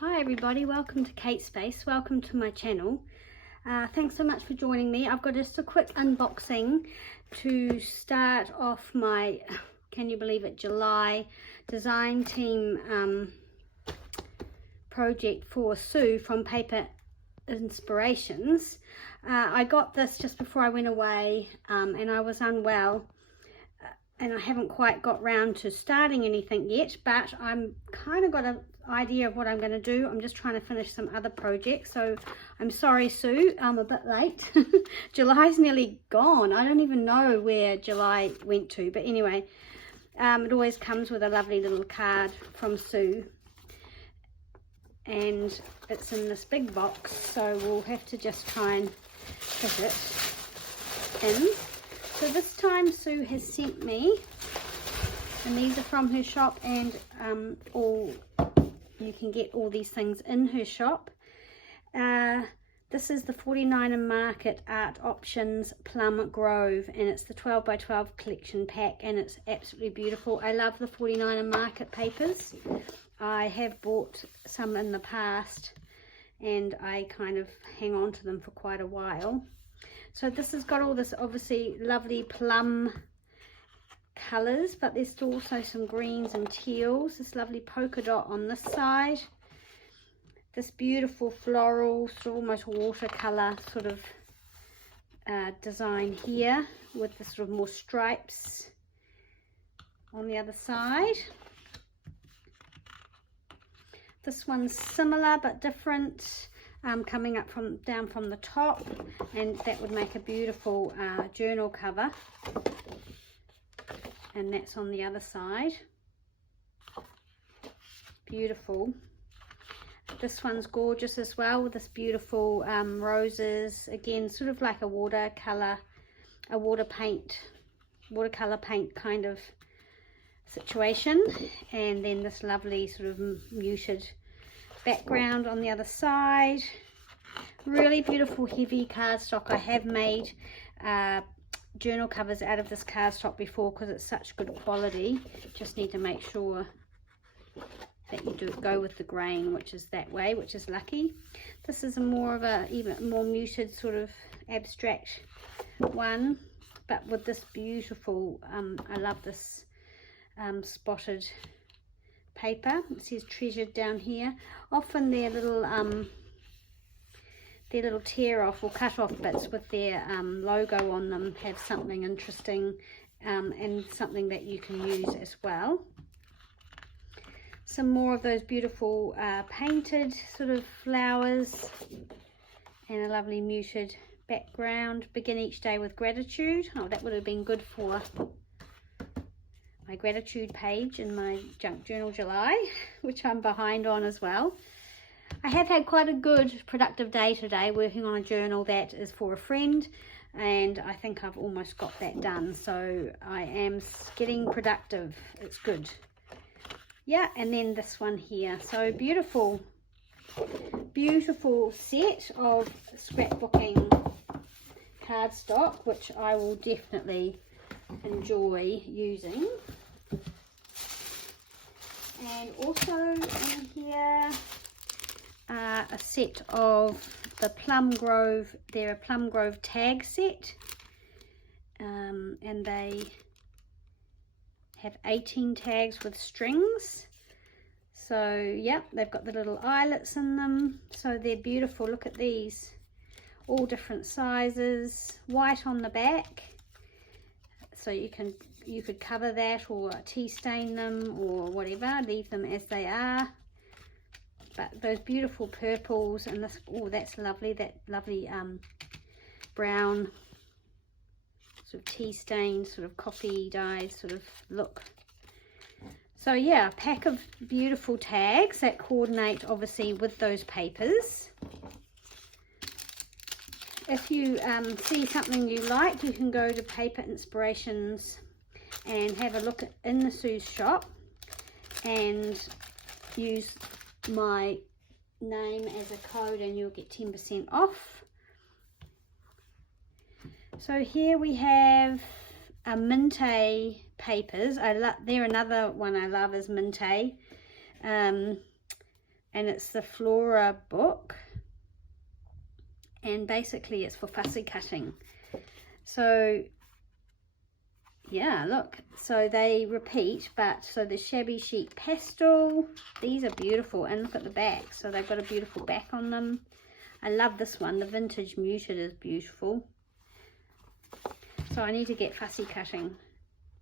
Hi everybody, welcome to Kate Space, welcome to my channel. Thanks so much for joining me. I've got just a quick unboxing to start off my, can you believe it, July design team project for Sue from Paper Inspirations. I got this just before I went away and I was unwell and I haven't quite got round to starting anything yet, but I'm kind of got an idea of what I'm going to do. I'm just trying to finish some other projects, so I'm sorry Sue, I'm a bit late. July's nearly gone. I don't even know where July went to, but anyway, it always comes with a lovely little card from Sue and it's in this big box, so we'll have to just try and fit it in. So this time Sue has sent me, and these are from her shop, and you can get all these things in her shop. This is the 49er Market Art Options Plum Grove, and it's the 12 by 12 collection pack, and it's absolutely beautiful. I love the 49er Market papers. I have bought some in the past and I kind of hang on to them for quite a while. So this has got all this obviously lovely plum colours, but there's also some greens and teals. This lovely polka dot on this side, this beautiful floral sort of almost watercolour sort of design here with the sort of more stripes on the other side. This one's similar but different, coming up down from the top, and that would make a beautiful journal cover, and that's on the other side. Beautiful. This one's gorgeous as well, with this beautiful roses, again sort of like a watercolor paint kind of situation, and then this lovely sort of muted background on the other side. Really beautiful heavy cardstock. I have made journal covers out of this cardstock before because it's such good quality. Just need to make sure that you go with the grain, which is that way, which is lucky. This is even more muted sort of abstract one, but with this beautiful I love this spotted paper. It says treasured down here. Often their little tear off or cut off bits with their logo on them have something interesting and something that you can use as well. Some more of those beautiful painted sort of flowers, and a lovely muted background. Begin each day with gratitude. Oh, that would have been good for my gratitude page in my junk journal July, which I'm behind on as well. I have had quite a good productive day today working on a journal that is for a friend, and I think I've almost got that done, so I am getting productive. It's good. Yeah, and then this one here. So beautiful set of scrapbooking cardstock, which I will definitely enjoy using. And also in here a set of the Plum Grove, they're a Plum Grove tag set, and they have 18 tags with strings. So yeah, they've got the little eyelets in them, so they're beautiful. Look at these, all different sizes, white on the back, so you could cover that or tea stain them or whatever, leave them as they are. But those beautiful purples, and this, oh, that's lovely, that lovely brown sort of tea stain, sort of coffee dyed sort of look. So yeah, a pack of beautiful tags that coordinate obviously with those papers. If you see something you like, you can go to Paper Inspirations and have a look in the Sue's shop and use my name as a code and you'll get 10% off. So here we have a Minte papers. They're another one I love is Minte, and and it's the Flora book, and basically it's for fussy cutting. So yeah, look, so they repeat, but so the Shabby Chic Pastel, these are beautiful, and look at the back, so they've got a beautiful back on them. I love this one, the Vintage Muted is beautiful. So I need to get fussy cutting.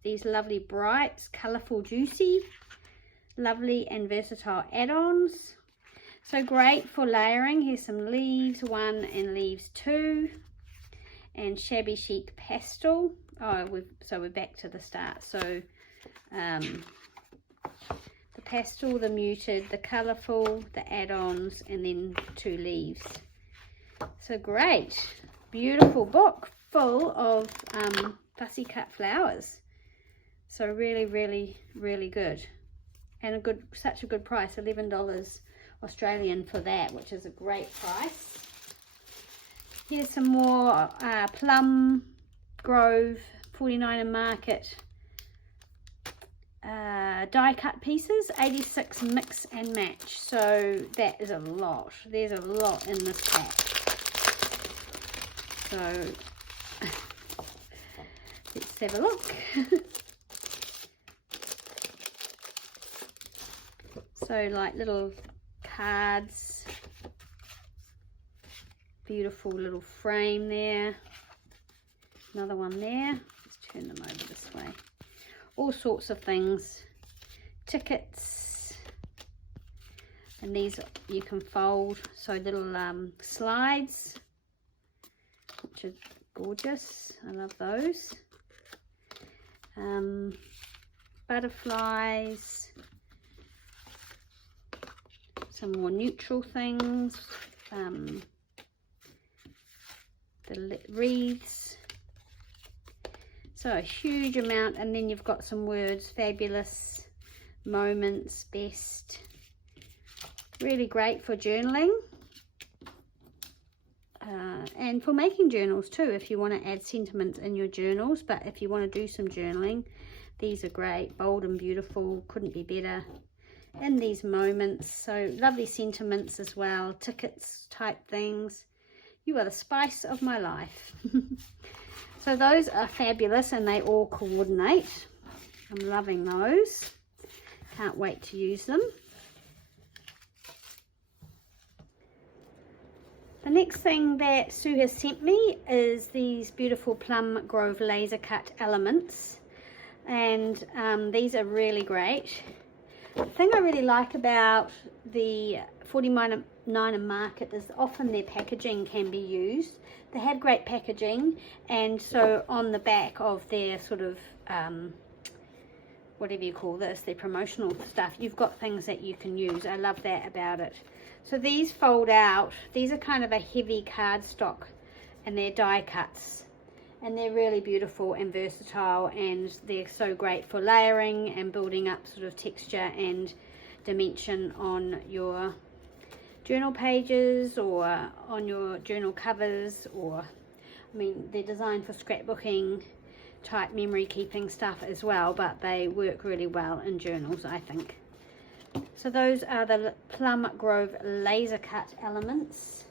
These lovely bright, colourful, juicy, lovely and versatile add-ons. So great for layering. Here's some leaves 1 and leaves 2, and Shabby Chic Pastel. Oh, we're back to the start. So the pastel, the muted, the colourful, the add-ons, and then 2 leaves. So great, beautiful book full of fussy cut flowers. So really, really, really good, and such a good price, $11 Australian for that, which is a great price. Here's some more Plum Grove 49er Market die cut pieces, 86 mix and match. So that is a lot. There's a lot in this pack. So let's have a look. So like little cards, beautiful little frame there, another one there. Let's turn them over this way. All sorts of things, tickets, and these you can fold, so little slides, which are gorgeous. I love those. Butterflies, some more neutral things, the wreaths. So a huge amount, and then you've got some words: fabulous, moments, best. Really great for journaling, and for making journals too, if you want to add sentiment in your journals. But if you want to do some journaling, these are great. Bold and beautiful, couldn't be better. In these moments, so lovely sentiments as well, tickets type things. You are the spice of my life. So those are fabulous, and they all coordinate. I'm loving those. Can't wait to use them. The next thing that Sue has sent me is these beautiful Plum Grove laser cut elements, and these are really great. The thing I really like about the 49er Market is often their packaging can be used. They have great packaging, and so on the back of their sort of whatever you call this, their promotional stuff, you've got things that you can use. I love that about it. So these fold out. These are kind of a heavy cardstock, and they're die cuts, and they're really beautiful and versatile, and they're so great for layering and building up sort of texture and dimension on your journal pages or on your journal covers, or I mean, they're designed for scrapbooking type memory keeping stuff as well, but they work really well in journals, I think. So those are the Plum Grove laser cut elements.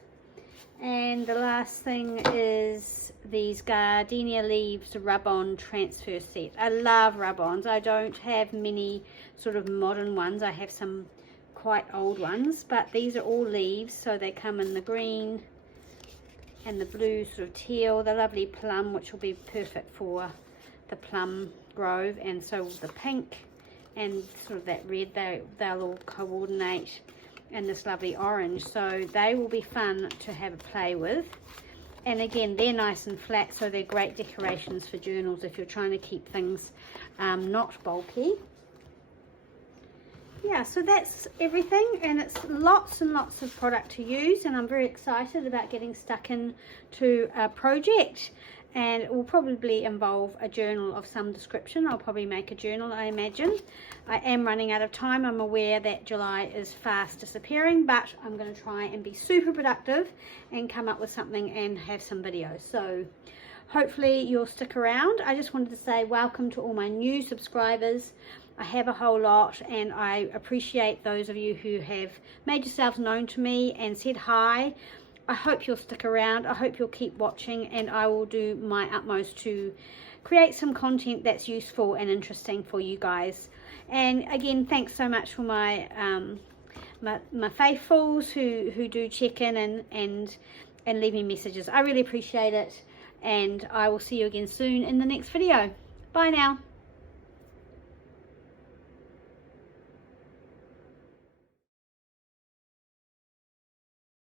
And the last thing is these Gardenia Leaves rub-on transfer set. I love rub-ons. I don't have many sort of modern ones. I have some quite old ones, but these are all leaves, so they come in the green and the blue sort of teal, the lovely plum, which will be perfect for the Plum Grove, and so will the pink and sort of that red. They'll all coordinate, and this lovely orange, so they will be fun to have a play with. And again, they're nice and flat, so they're great decorations for journals if you're trying to keep things not bulky. Yeah, so that's everything, and it's lots and lots of product to use, and I'm very excited about getting stuck into a project, and it will probably involve a journal of some description. I'll probably make a journal, I imagine. I am running out of time. I'm aware that July is fast disappearing, but I'm going to try and be super productive and come up with something and have some videos. So hopefully you'll stick around. I just wanted to say welcome to all my new subscribers. I have a whole lot, and I appreciate those of you who have made yourselves known to me and said hi. I hope you'll stick around. I hope you'll keep watching, and I will do my utmost to create some content that's useful and interesting for you guys. And again, thanks so much for my my faithfuls who do check in and leave me messages. I really appreciate it, and I will see you again soon in the next video. Bye now.